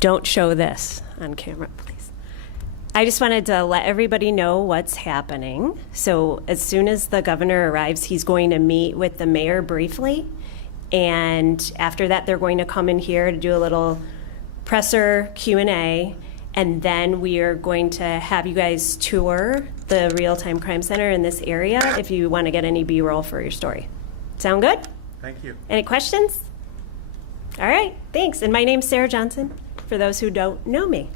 Don't show this on camera, please. I just wanted to let everybody know what's happening. So as soon as the governor arrives, he's going to meet with the mayor briefly. And after that, they're going to come in here to do a little presser Q&A. And then we are going to have you guys tour the Real-Time Crime Center in this area if you want to get any B-roll for your story. Sound good? Thank you. Any questions? All right, thanks. And my name's Sarah Johnson, for those who don't know me.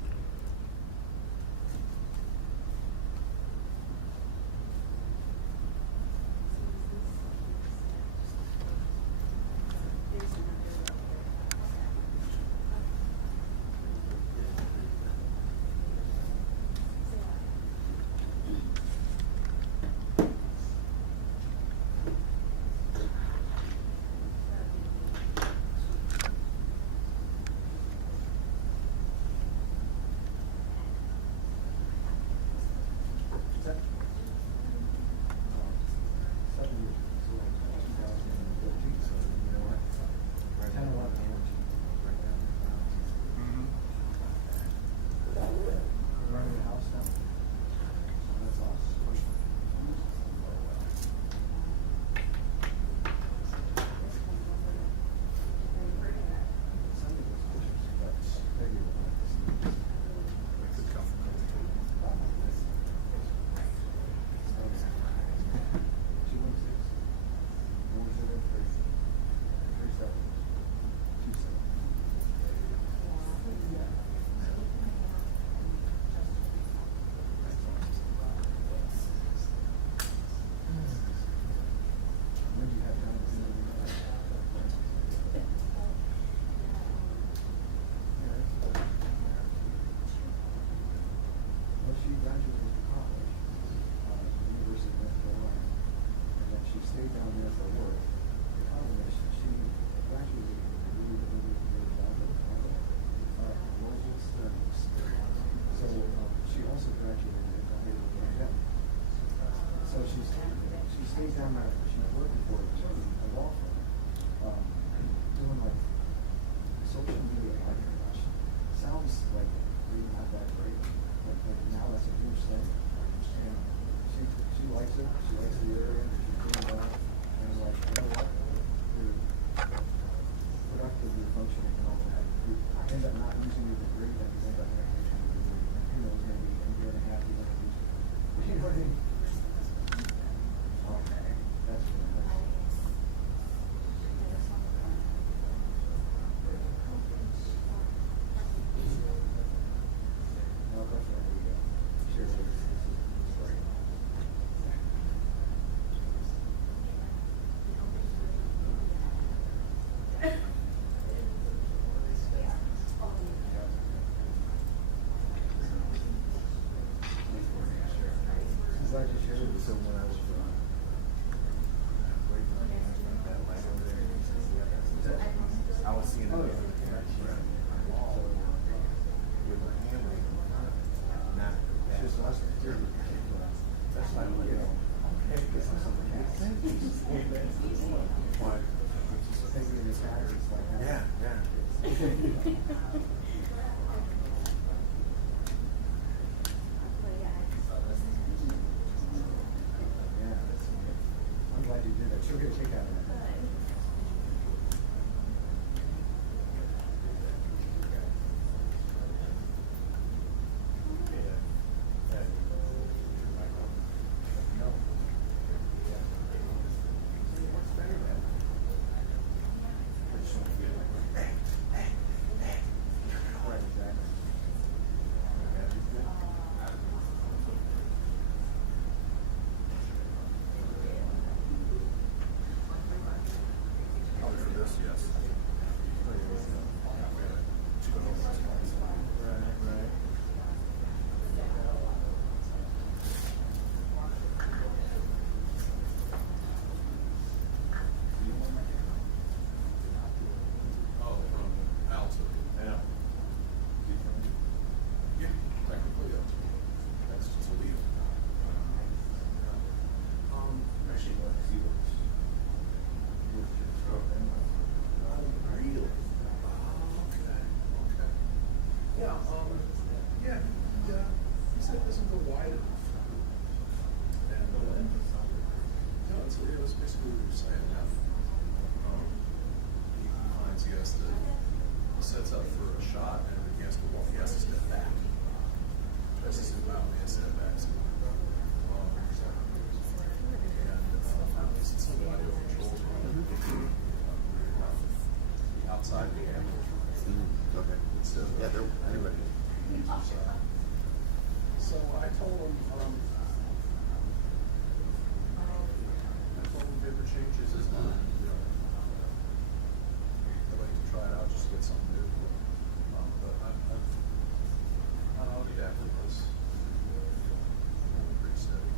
Yeah, yeah. He said it doesn't go wide enough. And no, it was basically what you were saying. He finds he sets up for a shot, and he has to step back. Tries to sit out, and he has to step back. So, some audio controls outside the ambulance. Okay. Yeah, they're anybody. So I told him, Bibb changes his mind. I'd like to try it out, just to get something new. But I'll be after this. Pretty steady.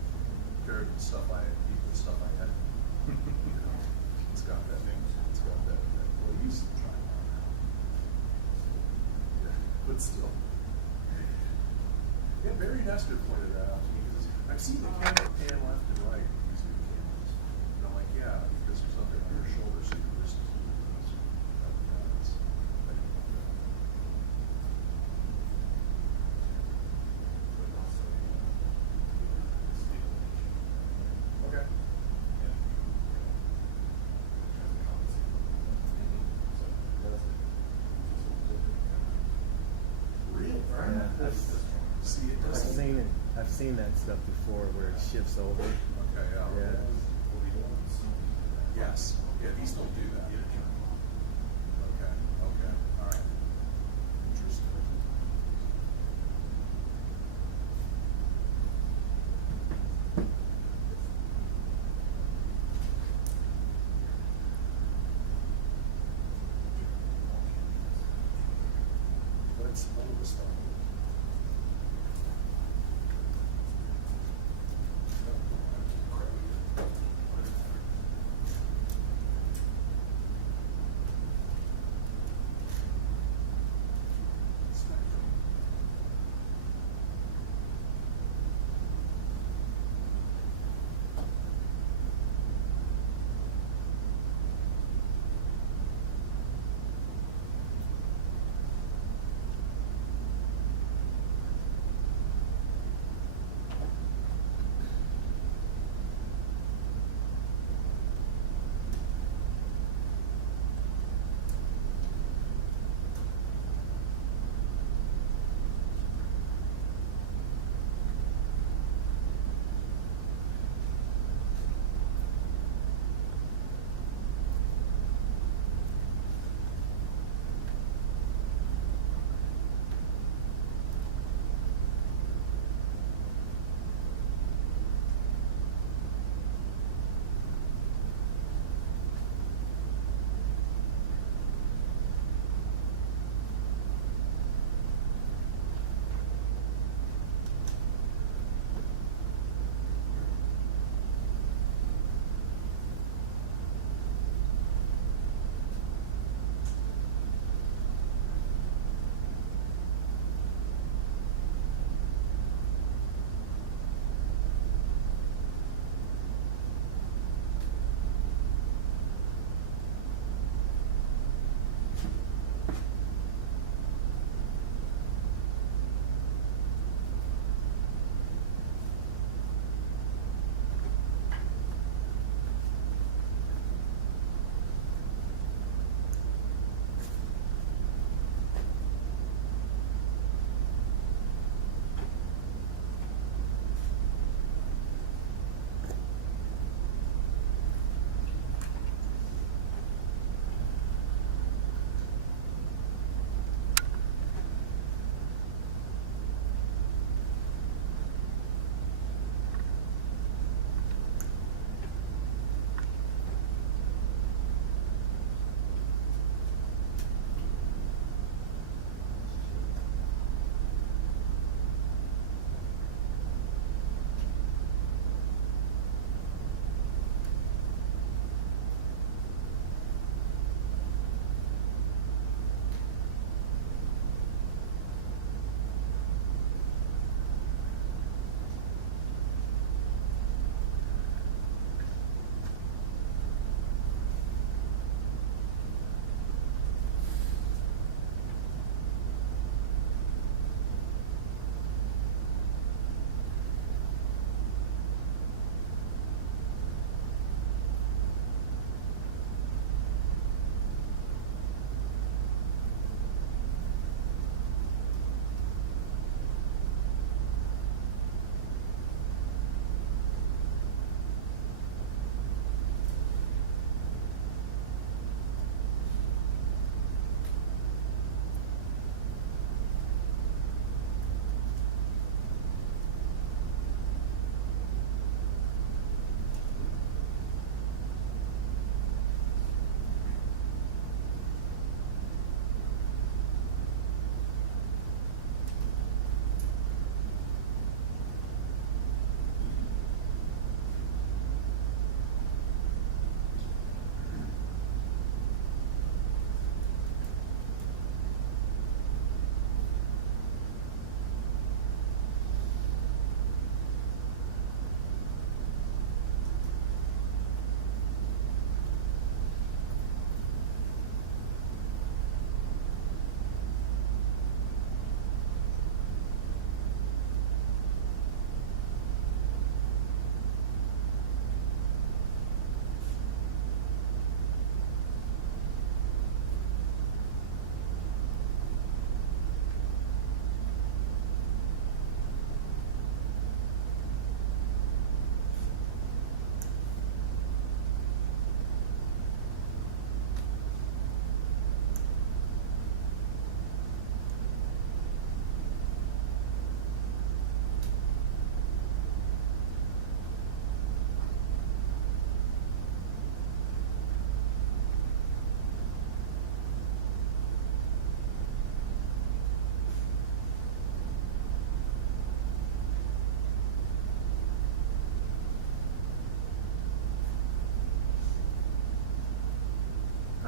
Compared to the stuff I had. It's got that. Well, you used to try it out now. Yeah, but still. Yeah, Barry Nestor pointed that out to me because I've seen the camera pan left and right in these new cameras. And I'm like, yeah, because there's something on your shoulder, so you can just okay. Real, right? See, it doesn't. I've seen that stuff before where it shifts over. Okay, yeah. Yeah. Yes. Yeah, these don't do that. Okay, all right. Interesting. Let's hold this stuff.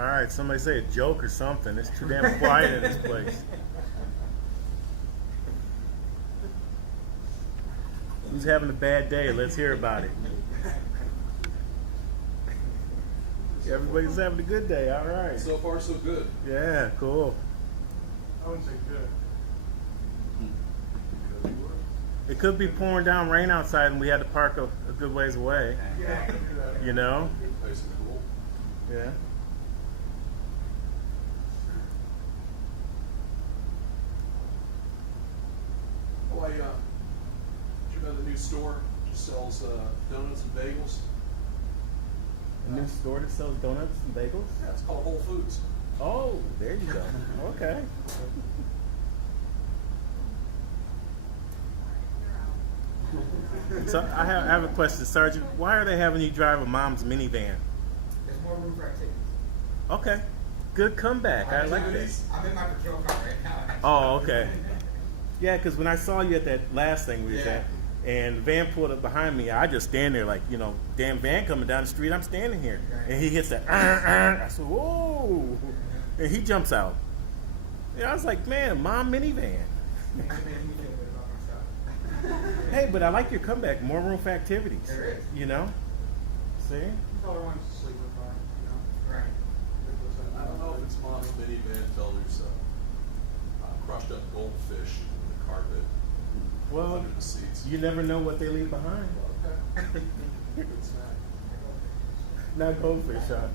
All right, somebody say a joke or something. It's too damn quiet in this place. Who's having a bad day? Let's hear about it. Everybody's having a good day. All right. So far, so good. Yeah, cool. I wouldn't say good. It could be pouring down rain outside and we had to park a good ways away. Yeah, I can do that. You know? Nice and cool. Yeah. Oh, did you know the new store just sells donuts and bagels? A new store that sells donuts and bagels? Yeah, it's called Whole Foods. Oh, there you go. Okay. So I have a question, Sergeant. Why are they having you drive a mom's minivan? There's more room for activities. Okay. Good comeback. I like this. I'm in my patrol car right now. Oh, okay. Yeah, because when I saw you at that last thing we was Yeah. at, and the van pulled up behind me, I just stand there like, damn van coming down the street, I'm standing here. And he hits that, I said, whoa. And he jumps out. And I was like, man, mom minivan. It made me feel good about myself. Hey, but I like your comeback. More room for activities. There is. You know? See? You probably want to sleep with fine, Right. I don't know if it's mom's minivan until there's crushed up goldfish in the carpet Well, under the seats. you never know what they leave behind. Okay. Good snack. Not goldfish, huh?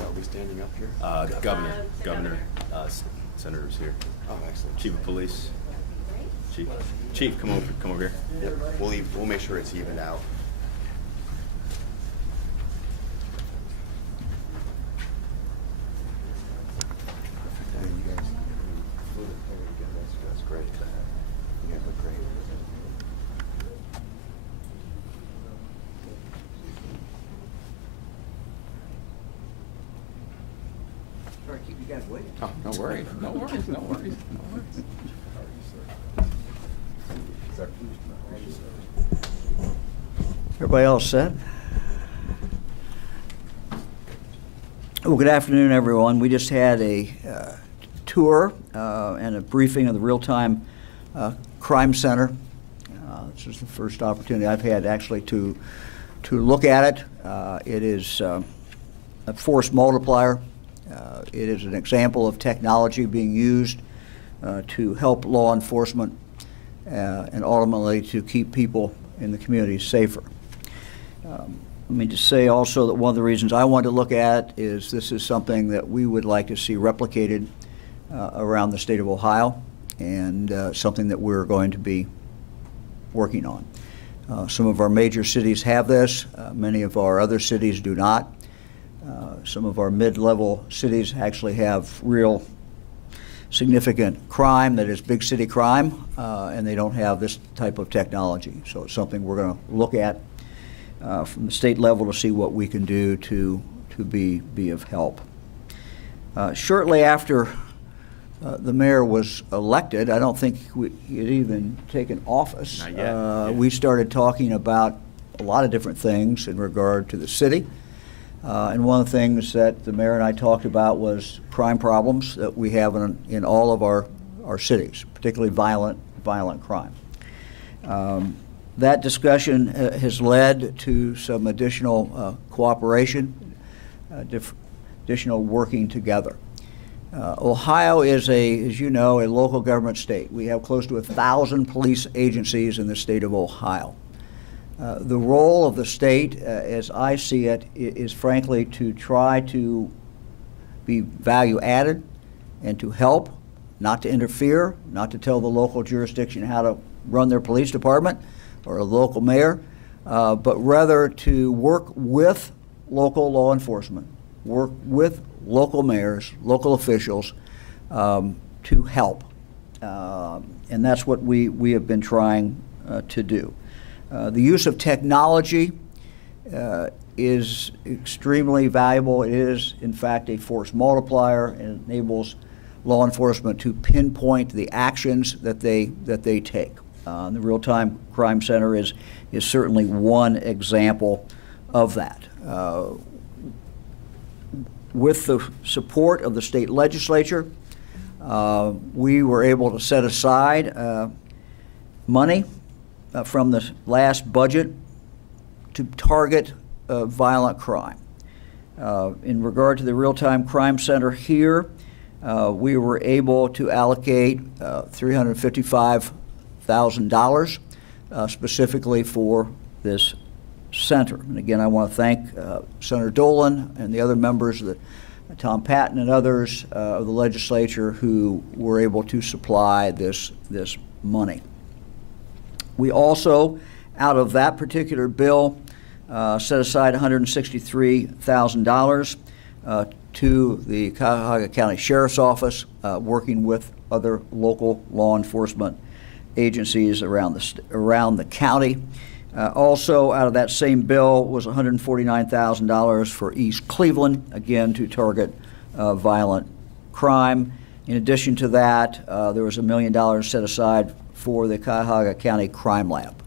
I'll be standing up here. Governor, senators here. Oh, excellent. Chief of Police. Chief, come over here. Yep. We'll make sure it's evened out. Yeah, you guys flew the plane again. That's great. You guys look great. Sorry to keep you guys waiting. Oh, no worries. No worries. No worries. No worries. Everybody else set? Well, good afternoon, everyone. We just had a tour and a briefing of the Real-Time Crime Center. This is the first opportunity I've had actually to look at it. It is a force multiplier. It is an example of technology being used to help law enforcement and ultimately to keep people in the community safer. Let me just say also that one of the reasons I wanted to look at is this is something that we would like to see replicated around the state of Ohio, and something that we're going to be working on. Some of our major cities have this. Many of our other cities do not. Some of our mid-level cities actually have real significant crime that is big city crime, and they don't have this type of technology. So it's something we're going to look at from the state level to see what we can do to be of help. Shortly after the mayor was elected, I don't think he had even taken office. Not yet. We started talking about a lot of different things in regard to the city. And one of the things that the mayor and I talked about was crime problems that we have in all of our cities, particularly violent crime. That discussion has led to some additional cooperation, additional working together. Ohio is as you know, a local government state. We have close to 1,000 police agencies in the state of Ohio. The role of the state, as I see it, is frankly to try to be value added and to help, not to interfere, not to tell the local jurisdiction how to run their police department or a local mayor, but rather to work with local law enforcement, work with local mayors, local officials to help. And that's what we have been trying to do. The use of technology is extremely valuable. It is, in fact, a force multiplier and enables law enforcement to pinpoint the actions that they take. The Real-Time Crime Center is certainly one example of that. With the support of the state legislature, we were able to set aside money from the last budget to target violent crime. In regard to the Real-Time Crime Center here, we were able to allocate $355,000 specifically for this center. And again, I want to thank Senator Dolan and the other members, Tom Patton and others of the legislature who were able to supply this money. We also, out of that particular bill, set aside $163,000 to the Cuyahoga County Sheriff's Office, working with other local law enforcement agencies around the county. Also, out of that same bill was $149,000 for East Cleveland, again to target violent crime. In addition to that, there was $1 million set aside for the Cuyahoga County Crime Lab.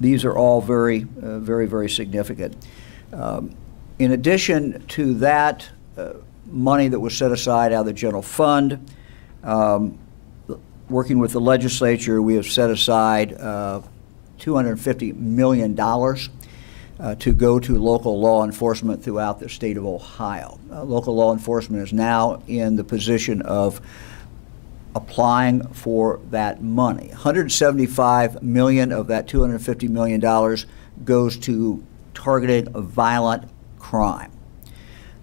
These are all very, very significant. In addition to that money that was set aside out of the general fund, working with the legislature, we have set aside $250 million to go to local law enforcement throughout the state of Ohio. Local law enforcement is now in the position of applying for that money. $175 million of that $250 million goes to targeted violent crime.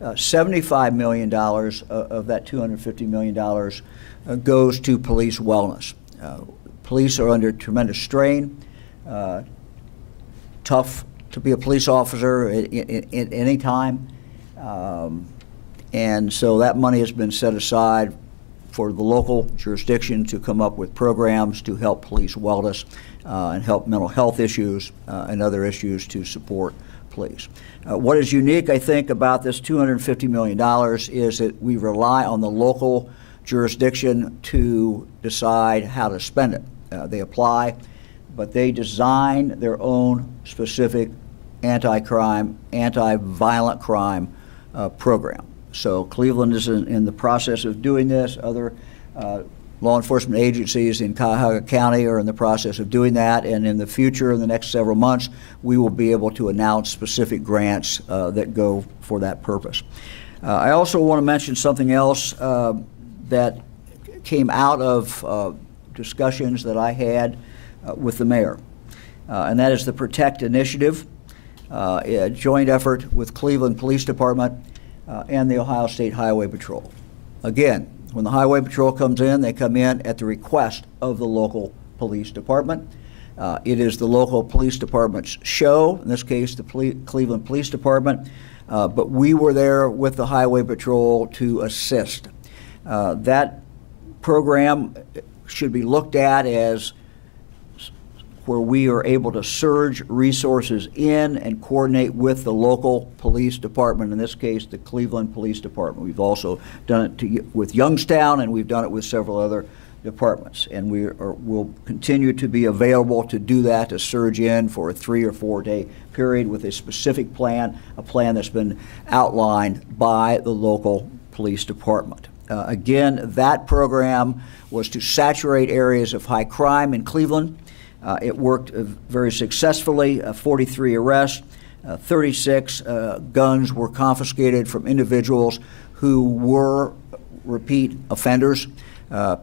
$75 million of that $250 million goes to police wellness. Police are under tremendous strain. Tough to be a police officer at any time. And so that money has been set aside for the local jurisdiction to come up with programs to help police wellness and help mental health issues and other issues to support police. What is unique, I think, about this $250 million is that we rely on the local jurisdiction to decide how to spend it. They apply, but they design their own specific anti-crime, anti-violent crime program. So Cleveland is in the process of doing this. Other law enforcement agencies in Cuyahoga County are in the process of doing that, and in the future, in the next several months, we will be able to announce specific grants that go for that purpose. I also want to mention something else that came out of discussions that I had with the mayor, and that is the Protect Initiative, a joint effort with Cleveland Police Department and the Ohio State Highway Patrol. Again, when the Highway Patrol comes in, they come in at the request of the local police department. It is the local police department's show, in this case the Cleveland Police Department, but we were there with the Highway Patrol to assist. That program should be looked at as where we are able to surge resources in and coordinate with the local police department, in this case, the Cleveland Police Department. We've also done it with Youngstown, and we've done it with several other departments. And we'll continue to be available to do that, to surge in for a 3 or 4 day period with a specific plan, a plan that's been outlined by the local police department. Again, that program was to saturate areas of high crime in Cleveland. It worked very successfully, 43 arrests, 36 guns were confiscated from individuals who were repeat offenders,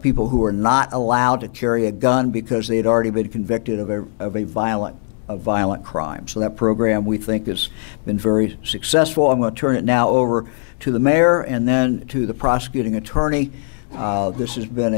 people who were not allowed to carry a gun because they had already been convicted of a violent crime. So that program, we think, has been very successful. I'm going to turn it now over to the mayor and then to the prosecuting attorney. This has been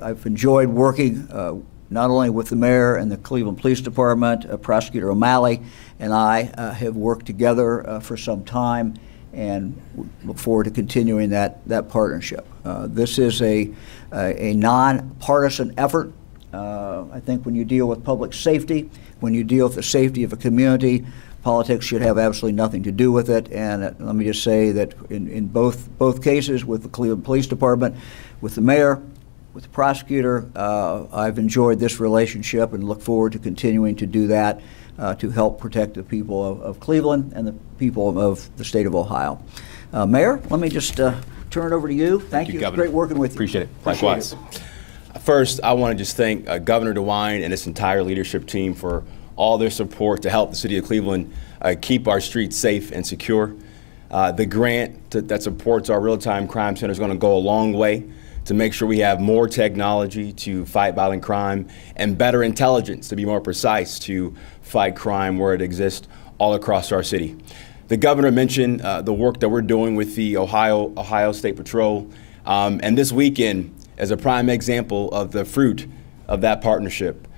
I've enjoyed working not only with the mayor and the Cleveland Police Department, Prosecutor O'Malley and I have worked together for some time, and look forward to continuing that partnership. This is a nonpartisan effort. I think when you deal with public safety, when you deal with the safety of a community, politics should have absolutely nothing to do with it. And let me just say that in both cases, with the Cleveland Police Department, with the mayor, with the prosecutor, I've enjoyed this relationship and look forward to continuing to do that to help protect the people of Cleveland and the people of the state of Ohio. Mayor, let me just turn it over to you. Thank you. Governor. Great working with you. Appreciate it. Likewise. First, I want to just thank Governor DeWine and his entire leadership team for all their support to help the city of Cleveland keep our streets safe and secure. The grant that supports our real-time crime center is going to go a long way to make sure we have more technology to fight violent crime and better intelligence, to be more precise, to fight crime where it exists all across our city. The governor mentioned the work that we're doing with the Ohio State Patrol, and this weekend is a prime example of the fruit of that partnership.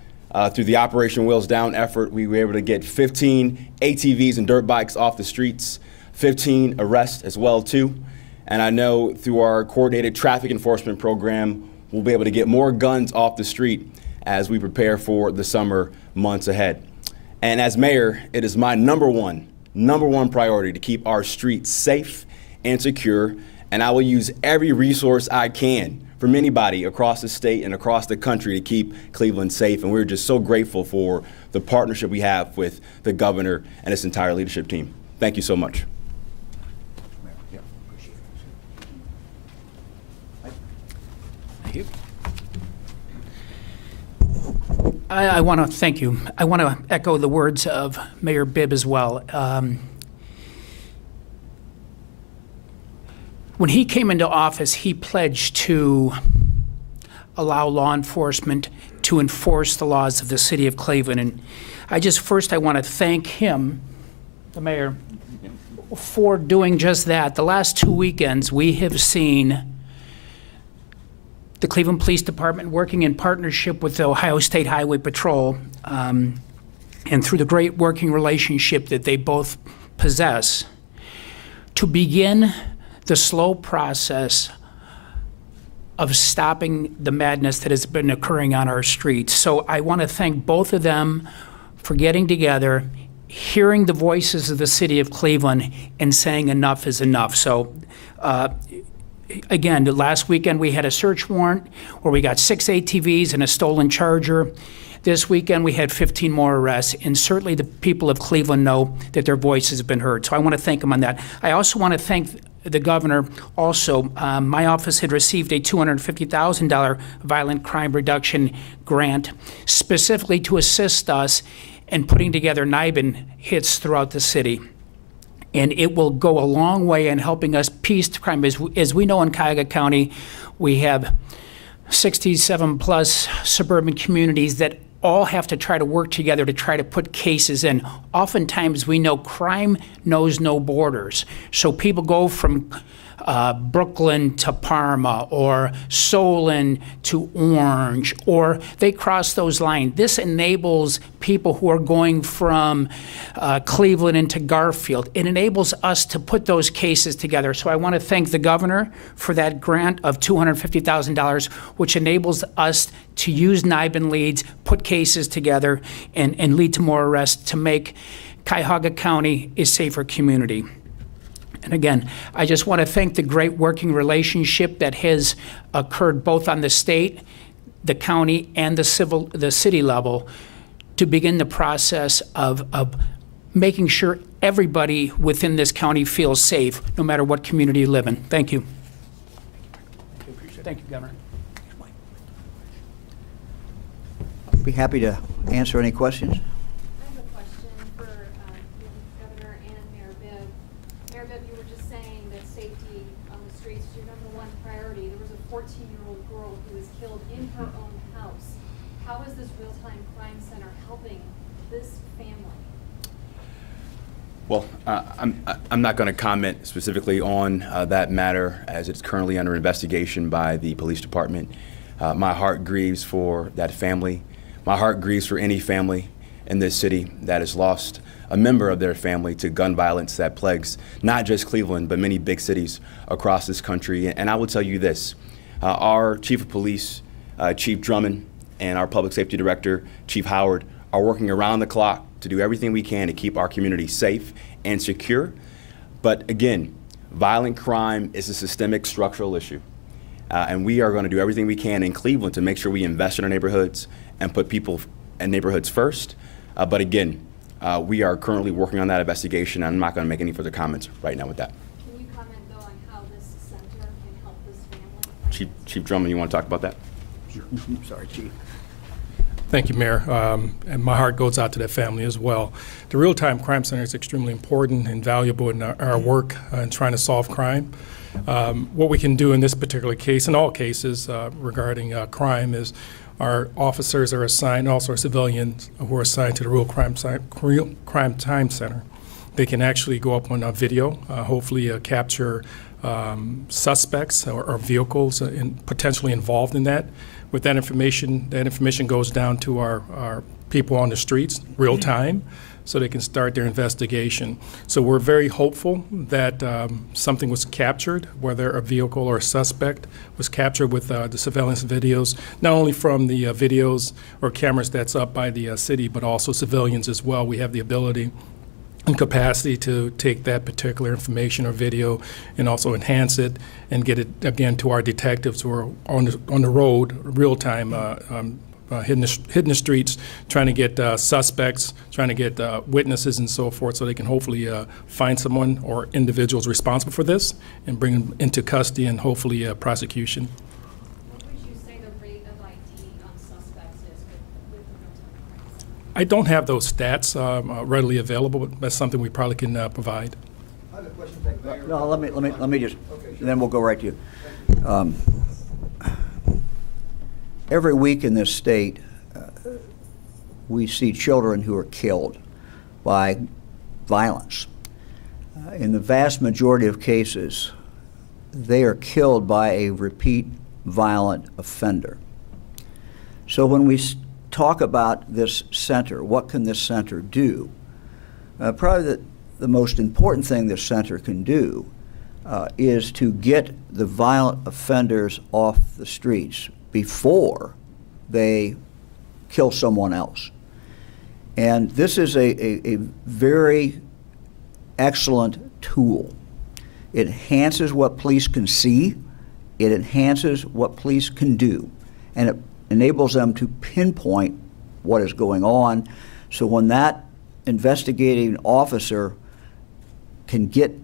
Through the Operation Wheels Down effort, we were able to get 15 ATVs and dirt bikes off the streets, 15 arrests as well, too. And I know through our coordinated traffic enforcement program, we'll be able to get more guns off the street as we prepare for the summer months ahead. And as mayor, it is my number one priority to keep our streets safe and secure. And I will use every resource I can from anybody across the state and across the country to keep Cleveland safe. And we're just so grateful for the partnership we have with the governor and his entire leadership team. Thank you so much. Thank you. I want to thank you. I want to echo the words of Mayor Bibb as well. When he came into office, he pledged to allow law enforcement to enforce the laws of the city of Cleveland. And I want to thank him, the mayor, for doing just that. The last 2 weekends, we have seen the Cleveland Police Department working in partnership with the Ohio State Highway Patrol, and through the great working relationship that they both possess, to begin the slow process of stopping the madness that has been occurring on our streets. So I want to thank both of them for getting together, hearing the voices of the city of Cleveland, and saying enough is enough. So again, last weekend we had a search warrant where we got 6 ATVs and a stolen Charger. This weekend we had 15 more arrests, and certainly the people of Cleveland know that their voice has been heard. So I want to thank them on that. I also want to thank the governor also. My office had received a $250,000 violent crime reduction grant specifically to assist us in putting together NIBIN hits throughout the city. And it will go a long way in helping us piece crime. As we know in Cuyahoga County, we have 67 plus suburban communities that all have to try to work together to try to put cases in. Oftentimes, we know crime knows no borders. So people go from Brooklyn to Parma, or Solon to Orange, or they cross those lines. This enables people who are going from Cleveland into Garfield. It enables us to put those cases together. So I want to thank the governor for that grant of $250,000, which enables us to use NIBIN leads, put cases together, and lead to more arrests to make Cuyahoga County a safer community. And again, I just want to thank the great working relationship that has occurred both on the state, the county, and the city level to begin the process of making sure everybody within this county feels safe, no matter what community you live in. Thank you. Thank you, Governor. Be happy to answer any questions. I have a question for Governor and Mayor Bibb. Mayor Bibb, you were just saying that safety on the streets is your #1 priority. There was a 14-year-old girl who was killed in her own house. How is this real-time crime center helping this family? Well, I'm not going to comment specifically on that matter, as it's currently under investigation by the police department. My heart grieves for that family. My heart grieves for any family in this city that has lost a member of their family to gun violence that plagues not just Cleveland, but many big cities across this country. And I will tell you this, our Chief of Police, Chief Drummond, and our Public Safety Director, Chief Howard, are working around the clock to do everything we can to keep our community safe and secure. But again, violent crime is a systemic structural issue. And we are going to do everything we can in Cleveland to make sure we invest in our neighborhoods and put people and neighborhoods first. But again, we are currently working on that investigation. I'm not going to make any further comments right now with that. Can you comment, though, on how this center can help this family? Chief Drummond, you want to talk about that? Sorry, Chief. Thank you, Mayor. And my heart goes out to that family as well. The Real-Time Crime Center is extremely important and valuable in our work in trying to solve crime. What we can do in this particular case, in all cases regarding crime, is our officers are assigned, also our civilians who are assigned to the Real Crime Time Center. They can actually go up on a video, hopefully capture suspects or vehicles potentially involved in that. With that information goes down to our people on the streets, real time, so they can start their investigation. So we're very hopeful that something was captured, whether a vehicle or a suspect was captured with the surveillance videos, not only from the videos or cameras that's up by the city, but also civilians as well. We have the ability and capacity to take that particular information or video and also enhance it and get it again to our detectives who are on the road, real time, hitting the streets, trying to get suspects, trying to get witnesses and so forth, so they can hopefully find someone or individuals responsible for this and bring them into custody and hopefully prosecution. What would you say the rate of ID on suspects is with the real-time crime center? I don't have those stats readily available, but that's something we probably can provide. I have a question. No, let me just, and then we'll go right to you. Every week in this state, we see children who are killed by violence. in the vast majority of cases, they are killed by a repeat violent offender. So when we talk about this center, what can this center do? Probably the most important thing this center can do is to get the violent offenders off the streets before they kill someone else. And this is a very excellent tool. It enhances what police can see, it enhances what police can do, and it enables them to pinpoint what is going on. So when that investigating officer can get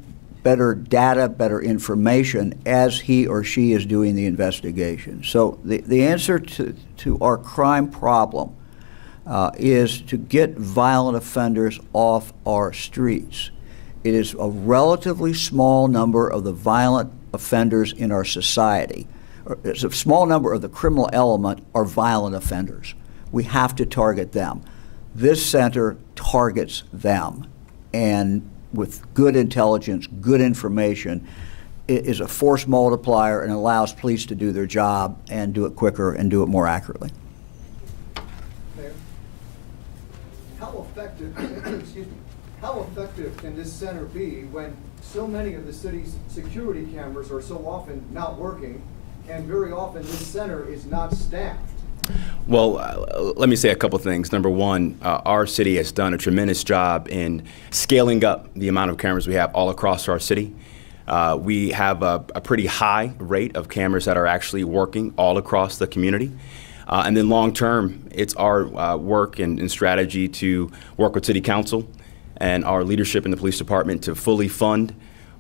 better data, better information as he or she is doing the investigation. So the answer to our crime problem is to get violent offenders off our streets. It is a relatively small number of the violent offenders in our society. It's a small number of the criminal element are violent offenders. We have to target them. This center targets them, and with good intelligence, good information, it is a force multiplier and allows police to do their job and do it quicker and do it more accurately. Mayor, how effective, excuse me, how effective can this center be when so many of the city's security cameras are so often not working, and very often this center is not staffed? Well, let me say a couple things. Number one, our city has done a tremendous job in scaling up the amount of cameras we have all across our city. We have a pretty high rate of cameras that are actually working all across the community. And then long term, it's our work and strategy to work with City Council and our leadership in the police department to fully fund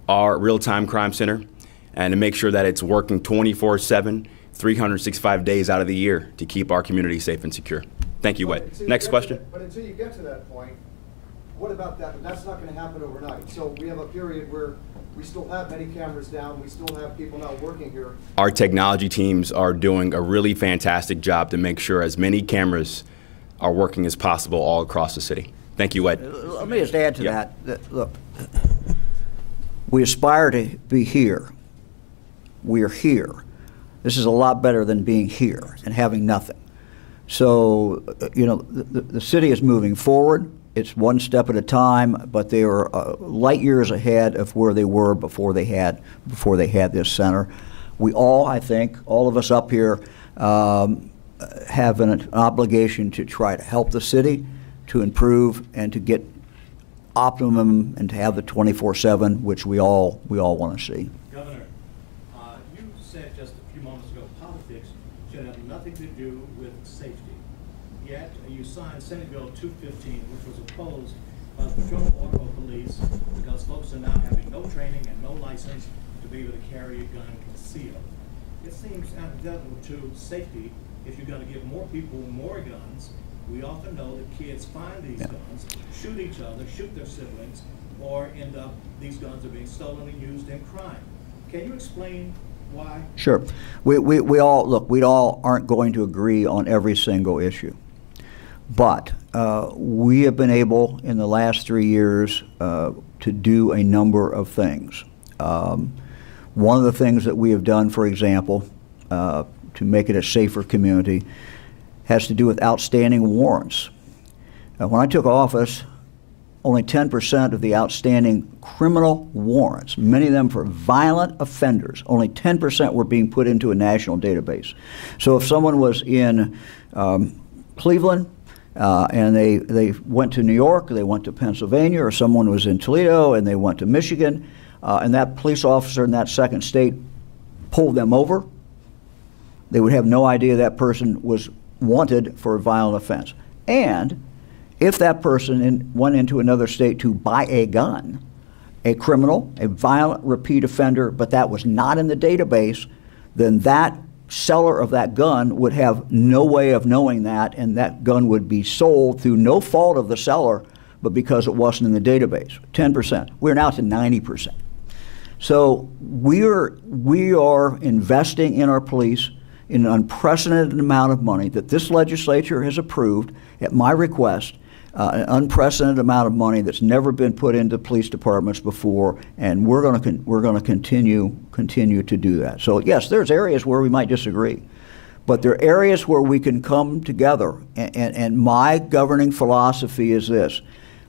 our real-time crime center and to make sure that it's working 24/7, 365 days out of the year to keep our community safe and secure. Thank you, Wade. Next question. But until you get to that point, what about that? That's not going to happen overnight. So we have a period where we still have many cameras down, we still have people not working here. Our technology teams are doing a really fantastic job to make sure as many cameras are working as possible all across the city. Thank you, Ed. Let me just add to that. Look, we aspire to be here. We are here. This is a lot better than being here and having nothing. So, you know, the city is moving forward. It's one step at a time, but they are light years ahead of where they were before they had this center. We all, I think, all of us up here have an obligation to try to help the city, to improve, and to get optimum and to have the 24/7, which we all want to see. Governor, you said just a few moments ago, politics should have nothing to do with safety. Yet you signed Senate Bill 215, which was opposed by the Patrol Auto Police because folks are now having no training and no license to be able to carry a gun concealed. It seems antithetical to safety if you're going to give more people more guns. We often know that kids find these guns, shoot each other, shoot their siblings, or end up, these guns are being stolen and used in crime. Can you explain why? Sure. We all aren't going to agree on every single issue. But we have been able in the last 3 years to do a number of things. One of the things that we have done, for example, to make it a safer community has to do with outstanding warrants. When I took office, only 10% of the outstanding criminal warrants, many of them for violent offenders, only 10% were being put into a national database. So if someone was in Cleveland and they went to New York, they went to Pennsylvania, or someone was in Toledo and they went to Michigan, and that police officer in that second state pulled them over, they would have no idea that person was wanted for a violent offense. And if that person went into another state to buy a gun, a criminal, a violent repeat offender, but that was not in the database, then that seller of that gun would have no way of knowing that, and that gun would be sold through no fault of the seller, but because it wasn't in the database. 10%. We're now to 90%. So we are investing in our police in an unprecedented amount of money that this legislature has approved at my request. an unprecedented amount of money that's never been put into police departments before, and we're going to continue to do that. So yes, there's areas where we might disagree, but there are areas where we can come together. And my governing philosophy is this: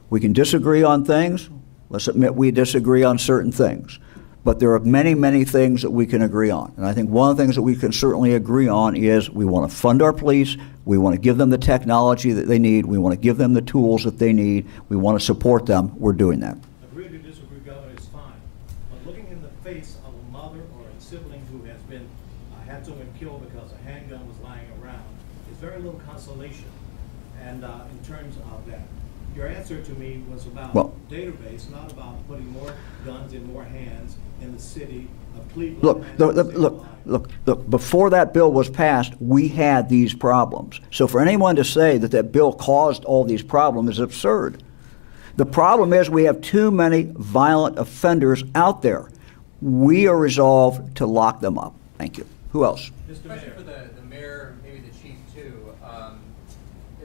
we can disagree on things. Let's admit we disagree on certain things. But there are many, many things that we can agree on. And I think one of the things that we can certainly agree on is we want to fund our police, we want to give them the technology that they need, we want to give them the tools that they need, we want to support them. We're doing that. Agree to disagree, Governor, is fine. But looking in the face of a mother or a sibling who has been, had someone killed because a handgun was lying around, is very little consolation. And in terms of that, your answer to me was about database, not about putting more guns in more hands in the city of Cleveland. Look, before that bill was passed, we had these problems. So for anyone to say that that bill caused all these problems is absurd. The problem is we have too many violent offenders out there. We are resolved to lock them up. Thank you. Who else? Question for the mayor, maybe the chief too.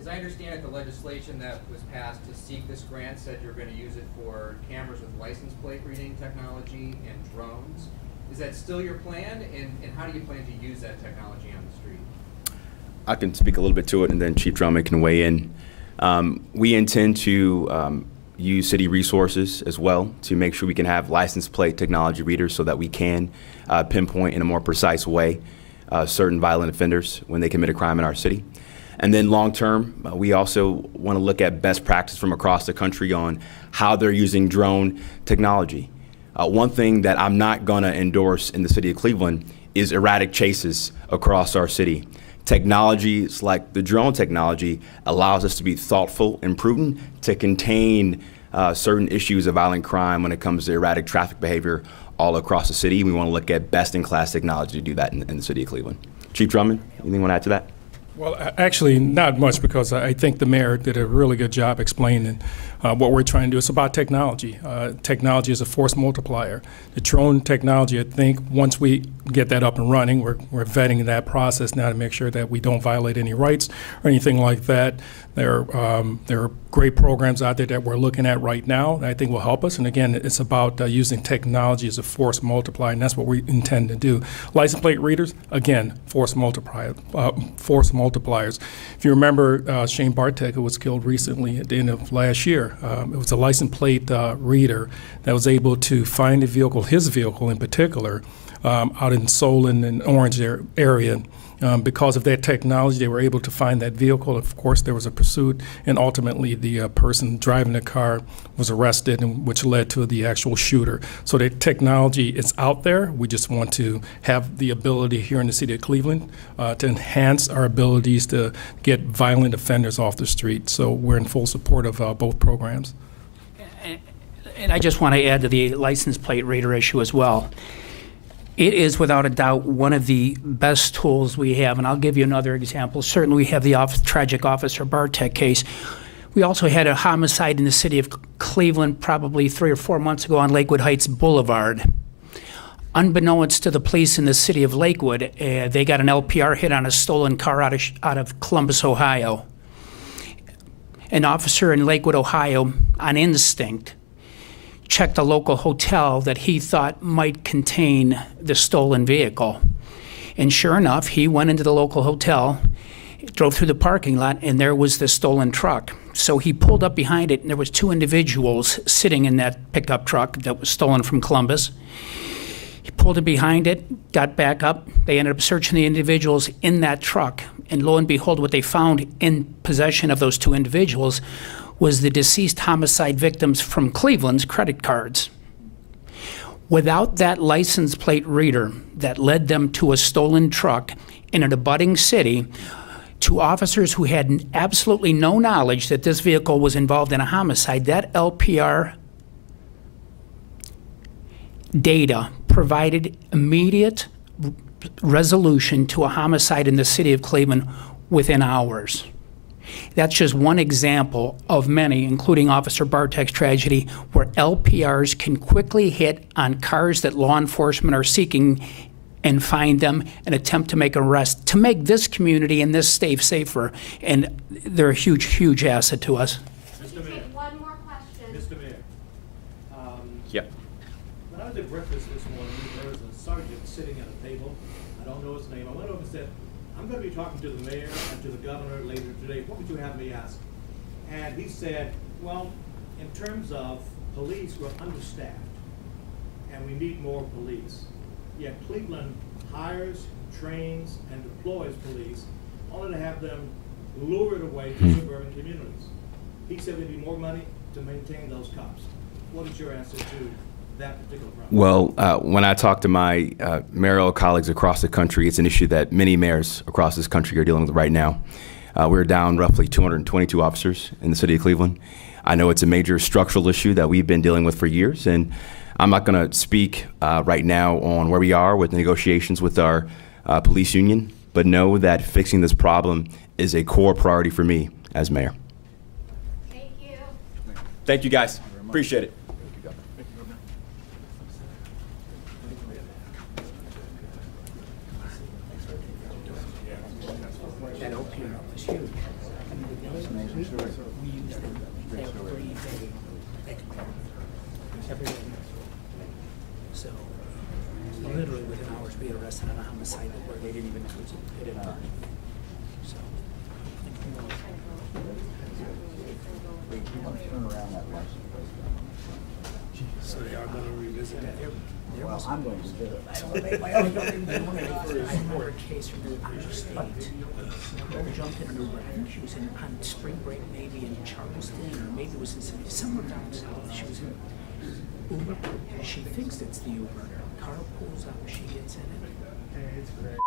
As I understand it, the legislation that was passed to seek this grant said you're going to use it for cameras with license plate reading technology and drones. Is that still your plan? And how do you plan to use that technology on the street? I can speak a little bit to it, and then Chief Drummond can weigh in. We intend to use city resources as well to make sure we can have license plate technology readers so that we can pinpoint in a more precise way certain violent offenders when they commit a crime in our city. And then long term, we also want to look at best practice from across the country on how they're using drone technology. One thing that I'm not going to endorse in the city of Cleveland is erratic chases across our city. Technologies like the drone technology allows us to be thoughtful and prudent to contain certain issues of violent crime when it comes to erratic traffic behavior all across the city. We want to look at best-in-class technology to do that in the city of Cleveland. Chief Drummond, anything you want to add to that? Well, actually, not much, because I think the mayor did a really good job explaining what we're trying to do. It's about technology. Technology is a force multiplier. The drone technology, I think, once we get that up and running, we're vetting that process now to make sure that we don't violate any rights or anything like that. There are great programs out there that we're looking at right now that I think will help us. And again, it's about using technology as a force multiplier, and that's what we intend to do. License plate readers, again, force multipliers. If you remember Shane Bartek, who was killed recently at the end of last year, it was a license plate reader that was able to find a vehicle, his vehicle in particular, out in Dolan and Orange area. Because of that technology, they were able to find that vehicle. Of course, there was a pursuit, and ultimately the person driving the car was arrested, and which led to the actual shooter. So the technology is out there. We just want to have the ability here in the city of Cleveland to enhance our abilities to get violent offenders off the street. So we're in full support of both programs. And I just want to add to the license plate reader issue as well. It is without a doubt one of the best tools we have, and I'll give you another example. Certainly we have the tragic Officer Bartek case. We also had a homicide in the city of Cleveland probably 3 or 4 months ago on Lakewood Heights Boulevard. Unbeknownst to the police in the city of Lakewood, they got an LPR hit on a stolen car out of Columbus, Ohio. An officer in Lakewood, Ohio, on instinct, checked a local hotel that he thought might contain the stolen vehicle. And sure enough, he went into the local hotel, drove through the parking lot, and there was the stolen truck. So he pulled up behind it, and there was 2 individuals sitting in that pickup truck that was stolen from Columbus. He pulled it behind it, got back up. They ended up searching the individuals in that truck. And lo and behold, what they found in possession of those 2 individuals was the deceased homicide victims from Cleveland's credit cards. Without that license plate reader that led them to a stolen truck in an abutting city, to officers who had absolutely no knowledge that this vehicle was involved in a homicide, that LPR data provided immediate resolution to a homicide in the city of Cleveland within hours. That's just one example of many, including Officer Bartek's tragedy, where LPRs can quickly hit on cars that law enforcement are seeking and find them and attempt to make an arrest to make this community and this state safer. And they're a huge, huge asset to us. Yep. When I was at breakfast this morning, there was a sergeant sitting at a table. I don't know his name. I went over and said, I'm going to be talking to the mayor and to the governor later today. What would you have me ask? And he said, well, in terms of police, we're understaffed and we need more police. Yet Cleveland hires, trains, and deploys police only to have them lured away to suburban communities. He said we need more money to maintain those cops. What is your answer to that particular problem? Well, when I talk to my mayoral colleagues across the country, it's an issue that many mayors across this country are dealing with right now. We're down roughly 222 officers in the city of Cleveland. I know it's a major structural issue that we've been dealing with for years, and I'm not going to speak right now on where we are with negotiations with our police union, but know that fixing this problem is a core priority for me as mayor. Thank you. Thank you, guys. Appreciate it. That opium was huge. We used them every day. Every day. So, literally within hours, we had arrested on a homicide where they didn't even know it had burned. So, So they are gonna revisit that? Well, I'm going to do it. I remember a case from out of state. A girl jumped in an Uber. I think she was on spring break, maybe in Charleston, or maybe it was in somewhere down south. She was in Uber. She thinks it's the Uber. Car pulls up. She gets in it.